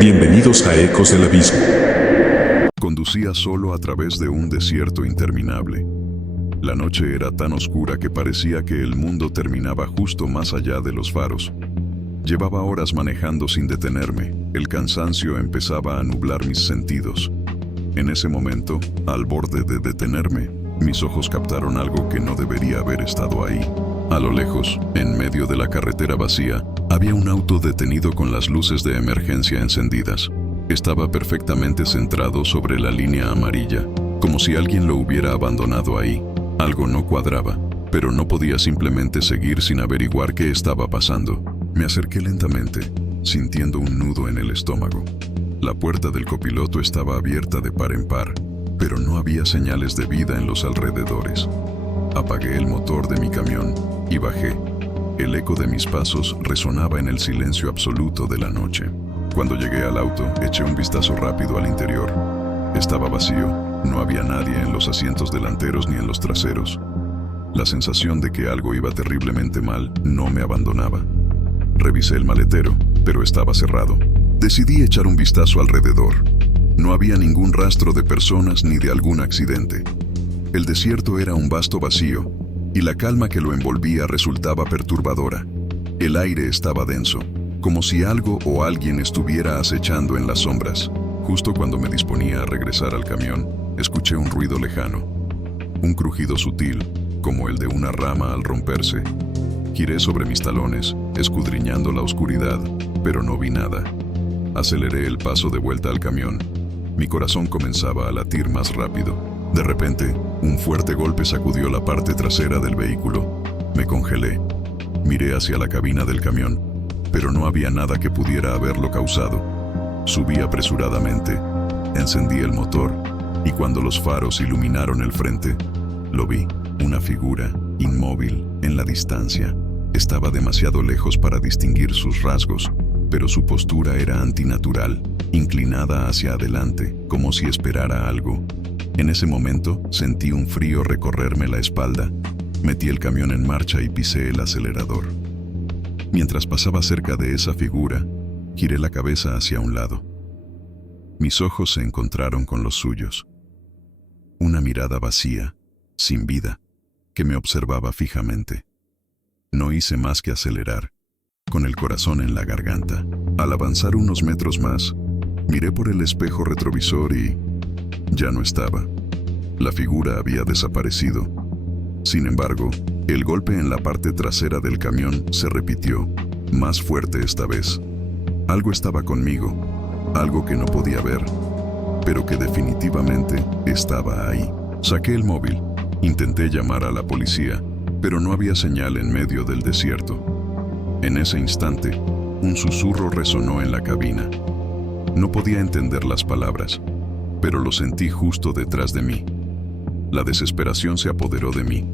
Bienvenidos a Ecos del Abismo. Conducía solo a través de un desierto interminable. La noche era tan oscura que parecía que el mundo terminaba justo más allá de los faros. Llevaba horas manejando sin detenerme. El cansancio empezaba a nublar mis sentidos. En ese momento, al borde de detenerme, mis ojos captaron algo que no debería haber estado ahí. A lo lejos, en medio de la carretera vacía, había un auto detenido con las luces de emergencia encendidas. Estaba perfectamente centrado sobre la línea amarilla, como si alguien lo hubiera abandonado ahí. Algo no cuadraba, pero no podía simplemente seguir sin averiguar qué estaba pasando. Me acerqué lentamente, sintiendo un nudo en el estómago. La puerta del copiloto estaba abierta de par en par, pero no había señales de vida en los alrededores. Apagué el motor de mi camión y bajé. El eco de mis pasos resonaba en el silencio absoluto de la noche. Cuando llegué al auto, eché un vistazo rápido al interior. Estaba vacío, no había nadie en los asientos delanteros ni en los traseros. La sensación de que algo iba terriblemente mal no me abandonaba. Revisé el maletero, pero estaba cerrado. Decidí echar un vistazo alrededor. No había ningún rastro de personas ni de algún accidente. El desierto era un vasto vacío, y la calma que lo envolvía resultaba perturbadora. El aire estaba denso, como si algo o alguien estuviera acechando en las sombras. Justo cuando me disponía a regresar al camión, escuché un ruido lejano. Un crujido sutil, como el de una rama al romperse. Giré sobre mis talones, escudriñando la oscuridad, pero no vi nada. Aceleré el paso de vuelta al camión. Mi corazón comenzaba a latir más rápido. De repente, un fuerte golpe sacudió la parte trasera del vehículo. Me congelé. Miré hacia la cabina del camión, pero no había nada que pudiera haberlo causado. Subí apresuradamente, encendí el motor, y cuando los faros iluminaron el frente, lo vi, una figura, inmóvil, en la distancia. Estaba demasiado lejos para distinguir sus rasgos, pero su postura era antinatural, inclinada hacia adelante, como si esperara algo. En ese momento, sentí un frío recorrerme la espalda. Metí el camión en marcha y pisé el acelerador. Mientras pasaba cerca de esa figura, giré la cabeza hacia un lado. Mis ojos se encontraron con los suyos. Una mirada vacía, sin vida, que me observaba fijamente. No hice más que acelerar, con el corazón en la garganta. Al avanzar unos metros más, miré por el espejo retrovisor y ya no estaba. La figura había desaparecido. Sin embargo, el golpe en la parte trasera del camión se repitió, más fuerte esta vez. Algo estaba conmigo, algo que no podía ver, pero que definitivamente estaba ahí. Saqué el móvil, intenté llamar a la policía, pero no había señal en medio del desierto. En ese instante, un susurro resonó en la cabina. No podía entender las palabras, pero lo sentí justo detrás de mí. La desesperación se apoderó de mí.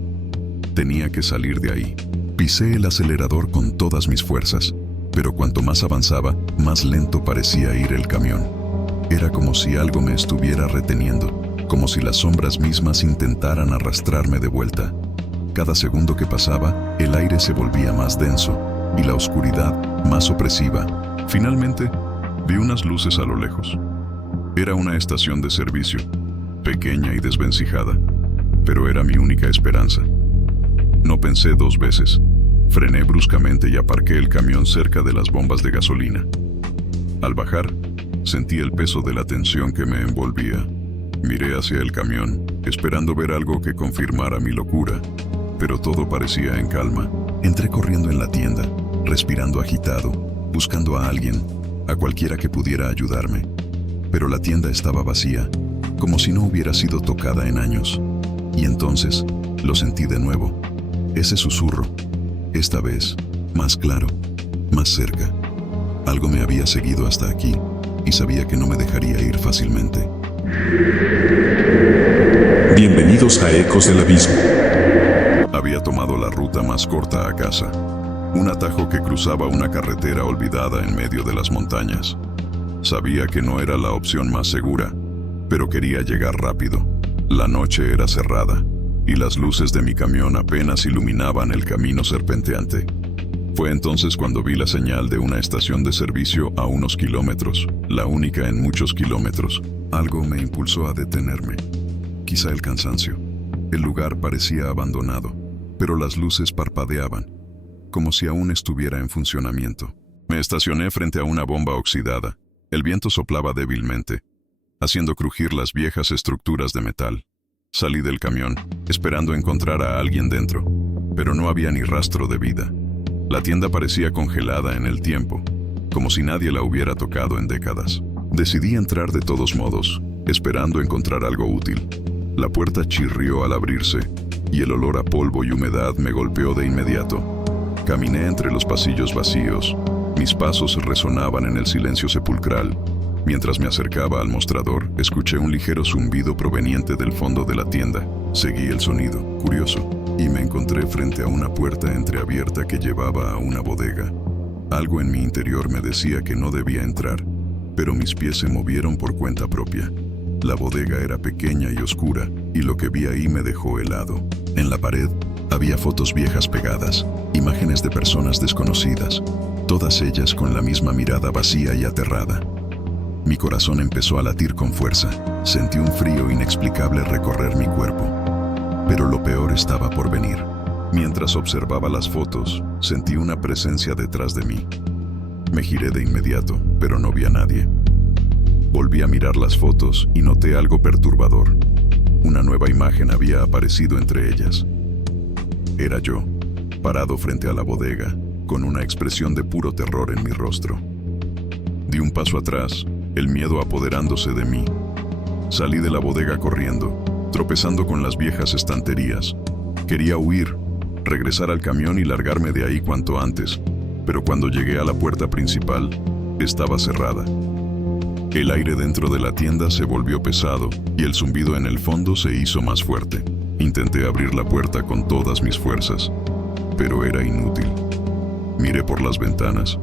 Tenía que salir de ahí. Pisé el acelerador con todas mis fuerzas, pero cuanto más avanzaba, más lento parecía ir el camión. Era como si algo me estuviera reteniendo, como si las sombras mismas intentaran arrastrarme de vuelta. Cada segundo que pasaba, el aire se volvía más denso y la oscuridad más opresiva. Finalmente, vi unas luces a lo lejos. Era una estación de servicio, pequeña y desvencijada, pero era mi única esperanza. No pensé dos veces. Frené bruscamente y aparqué el camión cerca de las bombas de gasolina. Al bajar, sentí el peso de la tensión que me envolvía. Miré hacia el camión, esperando ver algo que confirmara mi locura, pero todo parecía en calma. Entré corriendo en la tienda, respirando agitado, buscando a alguien, a cualquiera que pudiera ayudarme. Pero la tienda estaba vacía, como si no hubiera sido tocada en años. Y entonces, lo sentí de nuevo. Ese susurro, esta vez, más claro, más cerca. Algo me había seguido hasta aquí, y sabía que no me dejaría ir fácilmente. Bienvenidos a Ecos del Abismo. Había tomado la ruta más corta a casa, un atajo que cruzaba una carretera olvidada en medio de las montañas. Sabía que no era la opción más segura, pero quería llegar rápido. La noche era cerrada, y las luces de mi camión apenas iluminaban el camino serpenteante. Fue entonces cuando vi la señal de una estación de servicio a unos kilómetros, la única en muchos kilómetros. Algo me impulsó a detenerme. Quizá el cansancio. El lugar parecía abandonado, pero las luces parpadeaban, como si aún estuviera en funcionamiento. Me estacioné frente a una bomba oxidada. El viento soplaba débilmente, haciendo crujir las viejas estructuras de metal. Salí del camión, esperando encontrar a alguien dentro, pero no había ni rastro de vida. La tienda parecía congelada en el tiempo, como si nadie la hubiera tocado en décadas. Decidí entrar de todos modos, esperando encontrar algo útil. La puerta chirrió al abrirse, y el olor a polvo y humedad me golpeó de inmediato. Caminé entre los pasillos vacíos. Mis pasos resonaban en el silencio sepulcral. Mientras me acercaba al mostrador, escuché un ligero zumbido proveniente del fondo de la tienda. Seguí el sonido, curioso, y me encontré frente a una puerta entreabierta que llevaba a una bodega. Algo en mi interior me decía que no debía entrar, pero mis pies se movieron por cuenta propia. La bodega era pequeña y oscura, y lo que vi ahí me dejó helado. En la pared había fotos viejas pegadas, imágenes de personas desconocidas, todas ellas con la misma mirada vacía y aterrada. Mi corazón empezó a latir con fuerza. Sentí un frío inexplicable recorrer mi cuerpo. Pero lo peor estaba por venir. Mientras observaba las fotos, sentí una presencia detrás de mí. Me giré de inmediato, pero no vi a nadie. Volví a mirar las fotos y noté algo perturbador. Una nueva imagen había aparecido entre ellas. Era yo, parado frente a la bodega, con una expresión de puro terror en mi rostro. Di un paso atrás, el miedo apoderándose de mí. Salí de la bodega corriendo, tropezando con las viejas estanterías. Quería huir, regresar al camión y largarme de ahí cuanto antes, pero cuando llegué a la puerta principal, estaba cerrada. El aire dentro de la tienda se volvió pesado y el zumbido en el fondo se hizo más fuerte. Intenté abrir la puerta con todas mis fuerzas, pero era inútil. Miré por las ventanas,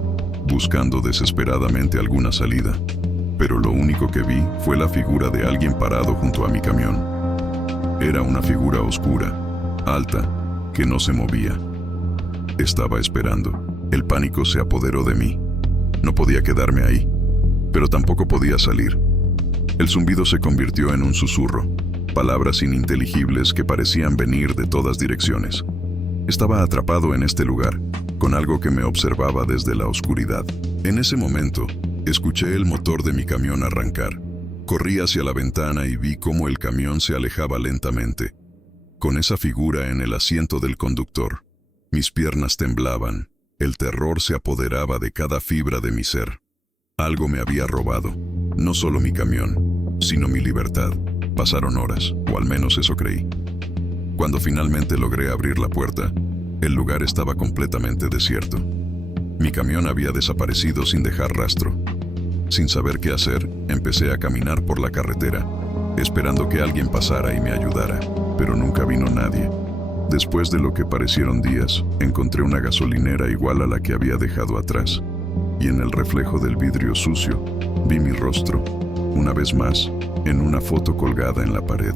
buscando desesperadamente alguna salida, pero lo único que vi fue la figura de alguien parado junto a mi camión. Era una figura oscura, alta, que no se movía. Estaba esperando. El pánico se apoderó de mí. No podía quedarme ahí, pero tampoco podía salir. El zumbido se convirtió en un susurro, palabras ininteligibles que parecían venir de todas direcciones. Estaba atrapado en este lugar, con algo que me observaba desde la oscuridad. En ese momento, escuché el motor de mi camión arrancar. Corrí hacia la ventana y vi cómo el camión se alejaba lentamente, con esa figura en el asiento del conductor. Mis piernas temblaban, el terror se apoderaba de cada fibra de mi ser. Algo me había robado, no solo mi camión, sino mi libertad. Pasaron horas, o al menos eso creí. Cuando finalmente logré abrir la puerta, el lugar estaba completamente desierto. Mi camión había desaparecido sin dejar rastro. Sin saber qué hacer, empecé a caminar por la carretera, esperando que alguien pasara y me ayudara, pero nunca vino nadie. Después de lo que parecieron días, encontré una gasolinera igual a la que había dejado atrás, y en el reflejo del vidrio sucio, vi mi rostro, una vez más, en una foto colgada en la pared.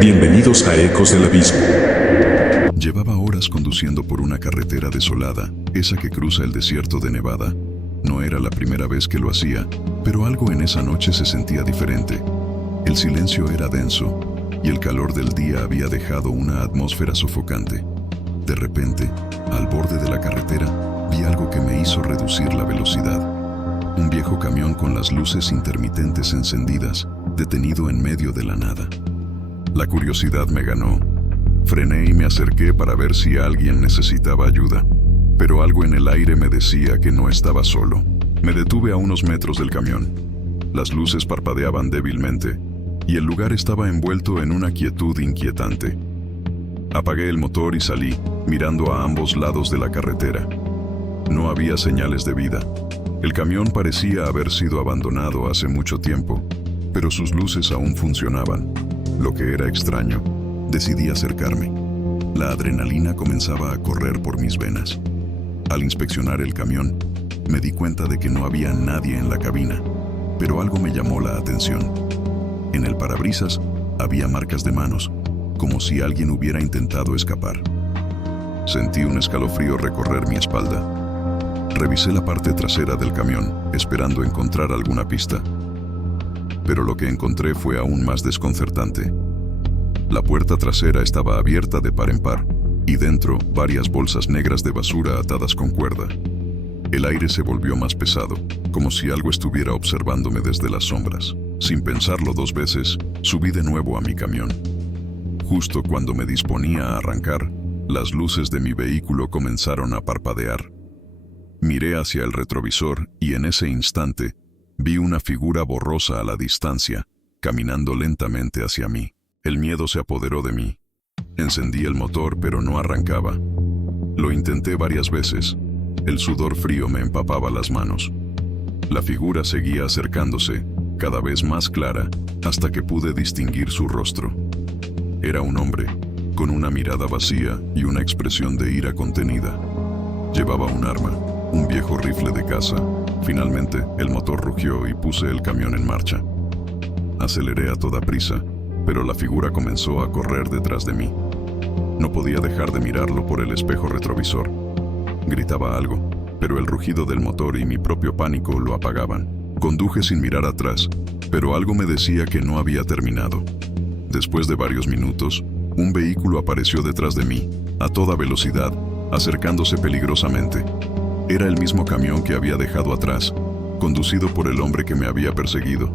Bienvenidos a Ecos del Abismo. Llevaba horas conduciendo por una carretera desolada, esa que cruza el desierto de Nevada. No era la primera vez que lo hacía, pero algo en esa noche se sentía diferente. El silencio era denso, y el calor del día había dejado una atmósfera sofocante. De repente, al borde de la carretera, vi algo que me hizo reducir la velocidad. Un viejo camión con las luces intermitentes encendidas, detenido en medio de la nada. La curiosidad me ganó. Frené y me acerqué para ver si alguien necesitaba ayuda, pero algo en el aire me decía que no estaba solo. Me detuve a unos metros del camión. Las luces parpadeaban débilmente, y el lugar estaba envuelto en una quietud inquietante. Apagué el motor y salí, mirando a ambos lados de la carretera. No había señales de vida. El camión parecía haber sido abandonado hace mucho tiempo, pero sus luces aún funcionaban, lo que era extraño. Decidí acercarme. La adrenalina comenzaba a correr por mis venas. Al inspeccionar el camión, me di cuenta de que no había nadie en la cabina, pero algo me llamó la atención. En el parabrisas había marcas de manos, como si alguien hubiera intentado escapar. Sentí un escalofrío recorrer mi espalda. Revisé la parte trasera del camión, esperando encontrar alguna pista. Pero lo que encontré fue aún más desconcertante. La puerta trasera estaba abierta de par en par, y dentro varias bolsas negras de basura atadas con cuerda. El aire se volvió más pesado, como si algo estuviera observándome desde las sombras. Sin pensarlo dos veces, subí de nuevo a mi camión. Justo cuando me disponía a arrancar, las luces de mi vehículo comenzaron a parpadear. Miré hacia el retrovisor y en ese instante vi una figura borrosa a la distancia, caminando lentamente hacia mí. El miedo se apoderó de mí. Encendí el motor, pero no arrancaba. Lo intenté varias veces. El sudor frío me empapaba las manos. La figura seguía acercándose, cada vez más clara, hasta que pude distinguir su rostro. Era un hombre, con una mirada vacía y una expresión de ira contenida. Llevaba un arma, un viejo rifle de caza. Finalmente, el motor rugió y puse el camión en marcha. Aceleré a toda prisa, pero la figura comenzó a correr detrás de mí. No podía dejar de mirarlo por el espejo retrovisor. Gritaba algo, pero el rugido del motor y mi propio pánico lo apagaban. Conduje sin mirar atrás, pero algo me decía que no había terminado. Después de varios minutos, un vehículo apareció detrás de mí, a toda velocidad, acercándose peligrosamente. Era el mismo camión que había dejado atrás, conducido por el hombre que me había perseguido.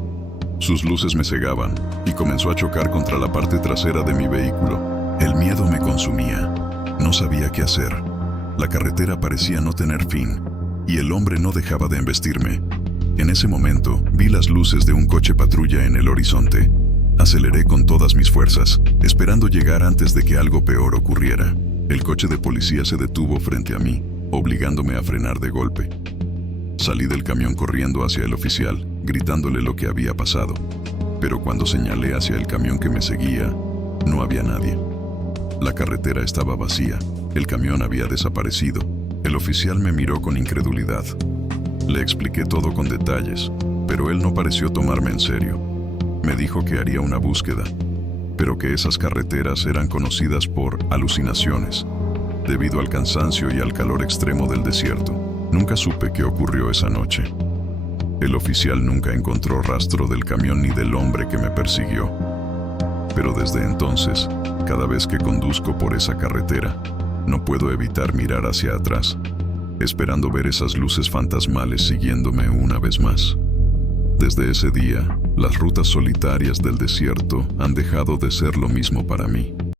Sus luces me cegaban y comenzó a chocar contra la parte trasera de mi vehículo. El miedo me consumía. No sabía qué hacer. La carretera parecía no tener fin y el hombre no dejaba de embestirme. En ese momento vi las luces de un coche patrulla en el horizonte. Aceleré con todas mis fuerzas, esperando llegar antes de que algo peor ocurriera. El coche de policía se detuvo frente a mí, obligándome a frenar de golpe. Salí del camión corriendo hacia el oficial, gritándole lo que había pasado. Pero cuando señalé hacia el camión que me seguía, no había nadie. La carretera estaba vacía, el camión había desaparecido. El oficial me miró con incredulidad. Le expliqué todo con detalles, pero él no pareció tomarme en serio. Me dijo que haría una búsqueda, pero que esas carreteras eran conocidas por alucinaciones, debido al cansancio y al calor extremo del desierto. Nunca supe qué ocurrió esa noche. El oficial nunca encontró rastro del camión ni del hombre que me persiguió. Pero desde entonces, cada vez que conduzco por esa carretera, no puedo evitar mirar hacia atrás, esperando ver esas luces fantasmales siguiéndome una vez más. Desde ese día, las rutas solitarias del desierto han dejado de ser lo mismo para mí.